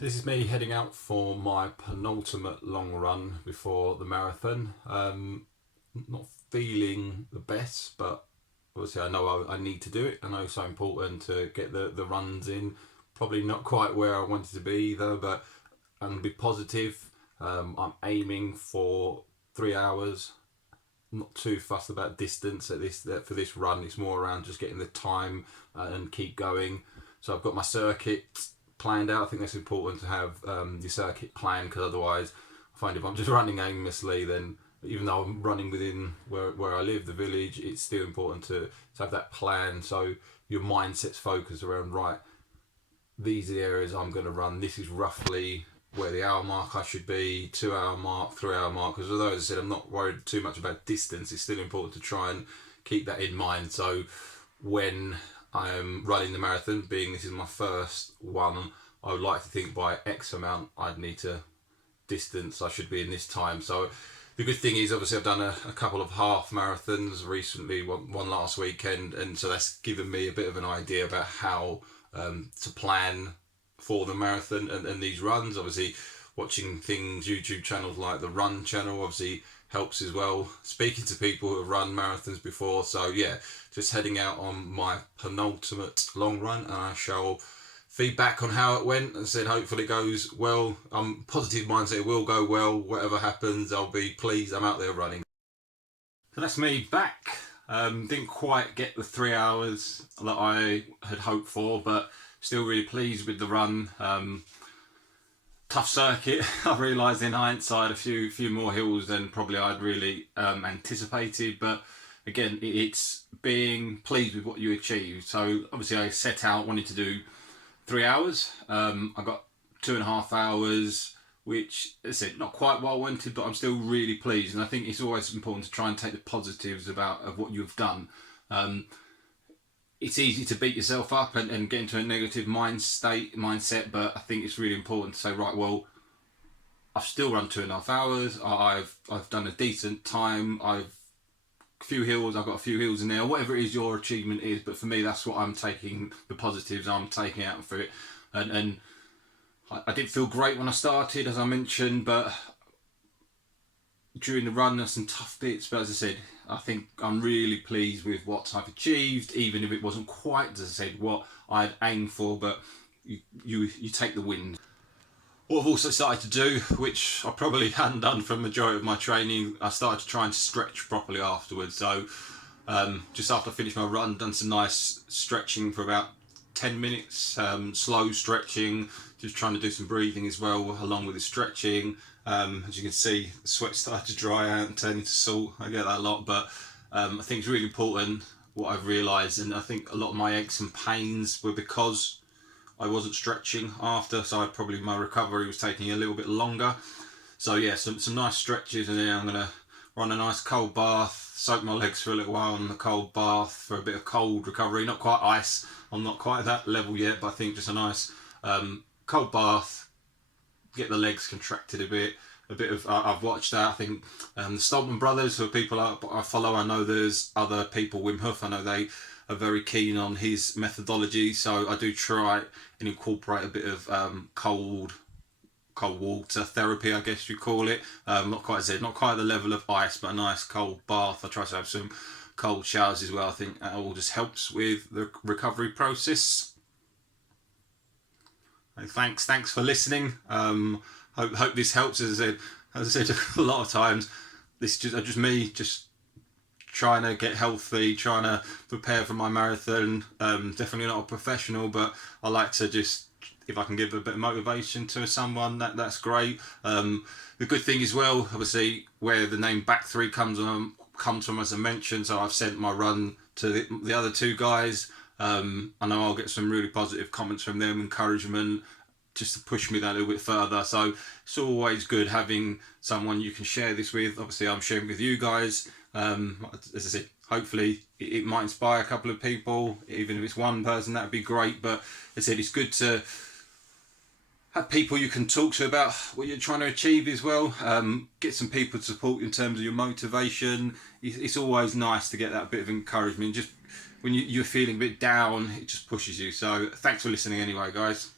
This is me heading out for my penultimate long run before the marathon. Not feeling the best, but obviously I know I need to do it. I know it's so important to get the runs in. Probably not quite where I wanted to be either, but I'm going to be positive. I'm aiming for 3 hours. Not too fussed about distance at this for this run. It's more around just getting the time and keep going. So I've got my circuit planned out. I think that's important to have your circuit planned, because otherwise I find if I'm just running aimlessly, then even though I'm running within where I live, the village, it's still important to have that plan, so your mindset's focused around, right, these are the areas I'm going to run, this is roughly where the hour mark I should be, 2 hour mark, 3 hour mark, because although, as I said, I'm not worried too much about distance, it's still important to try and keep that in mind. So when I'm running the marathon, being this is my first one, I would like to think by X amount I'd need to distance, I should be in this time. So the good thing is, obviously I've done a couple of half marathons recently, one last weekend, and so that's given me a bit of an idea about how to plan for the marathon and these runs. Obviously watching things, YouTube channels like the Run channel obviously helps as well, speaking to people who have run marathons before. So yeah, just heading out on my penultimate long run, and I shall feedback on how it went. As I said, hopefully it goes well. I'm positive mindset, it will go well. Whatever happens, I'll be pleased I'm out there running. So that's me back. Didn't quite get the 3 hours that I had hoped for, but still really pleased with the run. Tough circuit. I realised in hindsight a few more hills than probably I'd really anticipated, but again, it's being pleased with what you achieved. So obviously I set out, wanted to do 3 hours. I got 2.5 hours, which, as I said, not quite what I wanted, but I'm still really pleased. And I think it's always important to try and take the positives of what you've done. It's easy to beat yourself up and get into a negative mindset, but I think it's really important to say, right, well, I've still run 2.5 hours. I've done a decent time. I've got a few hills in there, whatever it is your achievement is, but for me that's what I'm taking, the positives I'm taking out for it. And I did feel great when I started, as I mentioned, but during the run there's some tough bits, but as I said, I think I'm really pleased with what I've achieved, even if it wasn't quite, as I said, what I'd aimed for, but you take the win. What I've also started to do, which I probably hadn't done for the majority of my training, I started to try and stretch properly afterwards. So just after I finished my run, done some nice stretching for about 10 minutes, slow stretching, just trying to do some breathing as well along with the stretching. As you can see, the sweat started to dry out and turn into salt. I get that a lot, but I think it's really important what I've realised, and I think a lot of my aches and pains were because I wasn't stretching after, so my recovery was taking a little bit longer. So yeah, some nice stretches, and then I'm going to run a nice cold bath, soak my legs for a little while in the cold bath for a bit of cold recovery. Not quite ice, I'm not quite at that level yet, but I think just a nice cold bath, get the legs contracted a bit of, I've watched that, I think the Stoltman brothers, who are people I follow, I know there's other people, Wim Hof, I know they are very keen on his methodology, so I do try and incorporate a bit of cold water therapy, I guess you call it. Not quite at the level of ice, but a nice cold bath. I try to have some cold showers as well. I think that all just helps with the recovery process. Thanks for listening. Hope this helps. As I said a lot of times, this is just me trying to get healthy, trying to prepare for my marathon. Definitely not a professional, but I like to just, if I can give a bit of motivation to someone, that's great. The good thing as well, obviously, where the name Back3 comes from, as I mentioned, so I've sent my run to the other two guys. I know I'll get some really positive comments from them, encouragement, just to push me that a little bit further. So it's always good having someone you can share this with. Obviously I'm sharing with you guys. As I said, hopefully it might inspire a couple of people. Even if it's one person, that would be great. But as I said, it's good to have people you can talk to about what you're trying to achieve as well. Get some people to support in terms of your motivation. It's always nice to get that bit of encouragement. Just when you're feeling a bit down, it just pushes you. So thanks for listening anyway, guys.